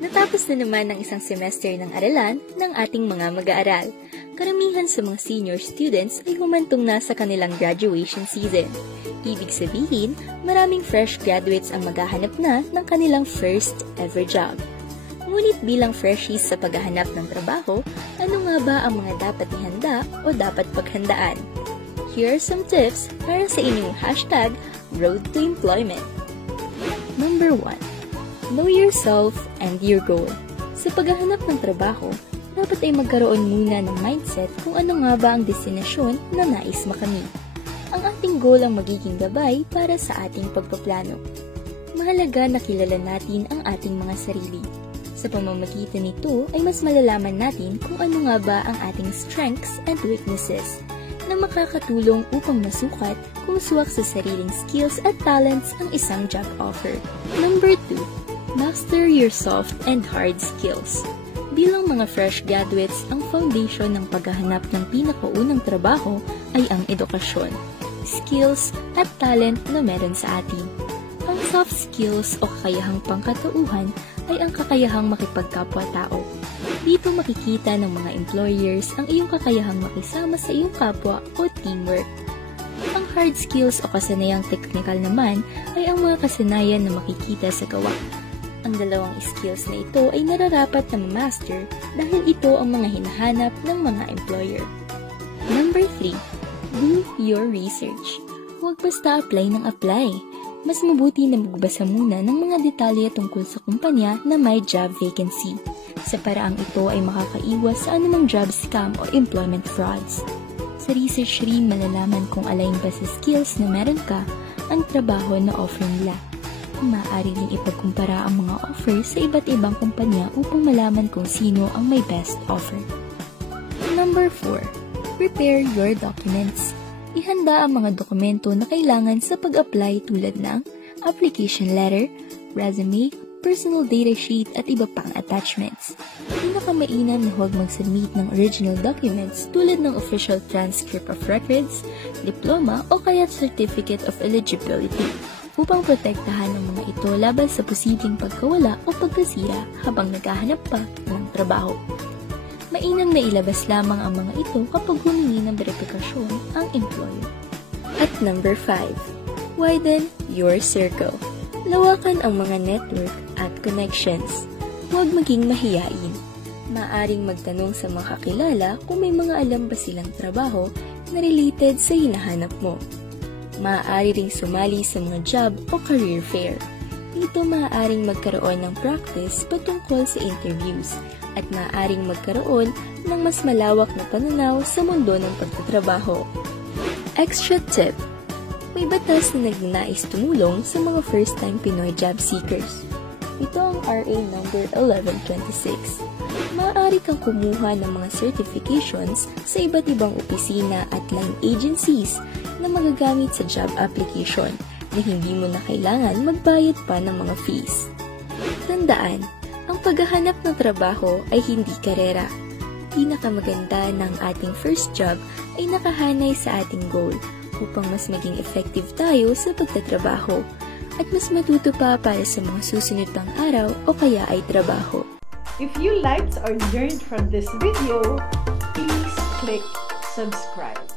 Natapos na naman ang isang semester ng aralan ng ating mga mag-aaral. Karamihan sa mga senior students ay humantong na sa kanilang graduation season. Ibig sabihin, maraming fresh graduates ang maghahanap na ng kanilang first ever job. Ngunit bilang freshies sa paghahanap ng trabaho, ano nga ba ang mga dapat ihanda o dapat paghandaan? Here are some tips para sa inyong hashtag Road to Employment. Number 1. Know yourself and your goal. Sa paghahanap ng trabaho, dapat ay magkaroon muna ng mindset kung ano nga ba ang destinasyon na nais makamit. Ang ating goal ang magiging gabay para sa ating pagpaplano. Mahalaga na kilala natin ang ating mga sarili. Sa pamamagitan nito ay mas malalaman natin kung ano nga ba ang ating strengths and weaknesses na makakatulong upang masukat kung suwak sa sariling skills at talents ang isang job offer. Number 2. Master your soft and hard skills. Bilang mga fresh graduates, ang foundation ng paghahanap ng pinakaunang trabaho ay ang edukasyon, skills at talent na meron sa atin. Ang soft skills o kakayahang pangkatauhan ay ang kakayahang makipagkapwa-tao. Dito makikita ng mga employers ang iyong kakayahang makisama sa iyong kapwa o teamwork. Ang hard skills o kasanayang technical naman ay ang mga kasanayan na makikita sa gawa. Ang dalawang skills na ito ay nararapat na ma-master dahil ito ang mga hinahanap ng mga employer. Number 3. Do your research. Huwag basta apply ng apply. Mas mabuti na magbasa muna ng mga detalye tungkol sa kumpanya na may job vacancy. Sa paraang ito ay makakaiwas sa anumang job scam o employment frauds. Sa research rin malalaman kung align ba sa skills na meron ka ang trabaho na offer nila. Maaari rin ipagkumpara ang mga offer sa iba't ibang kumpanya upang malaman kung sino ang may best offer. Number 4. Prepare your documents. Ihanda ang mga dokumento na kailangan sa pag-apply tulad ng application letter, resume, personal data sheet at iba pang attachments. Pinakamainam na huwag mag-submit ng original documents tulad ng official transcript of records, diploma o kaya certificate of eligibility upang protektahan ang mga ito laban sa posibleng pagkawala o pagkasira habang naghahanap pa ng trabaho. Mainam na ilabas lamang ang mga ito kapag humingi ng verifikasyon ang employer. At number 5. Widen your circle. Lawakan ang mga network at connections. Huwag maging mahiyain. Maaring magtanong sa mga kakilala kung may mga alam ba silang trabaho na related sa hinahanap mo. Maaari ring sumali sa mga job o career fair. Dito maaaring magkaroon ng practice patungkol sa interviews at maaaring magkaroon ng mas malawak na pananaw sa mundo ng pagtatrabaho. Extra tip: may batas na nagnanais tumulong sa mga first-time Pinoy job seekers. Ito ang RA number 1126. Maaari kang kumuha ng mga certifications sa iba't ibang opisina at line agencies na magagamit sa job application na hindi mo na kailangan magbayad pa ng mga fees. Tandaan, ang paghahanap ng trabaho ay hindi karera. Pinakamaganda ng ating first job ay nakahanay sa ating goal upang mas maging effective tayo sa pagtatrabaho at mas matuto pa para sa mga susunod pang araw o kaya ay trabaho. If you liked or learned from this video, please click subscribe.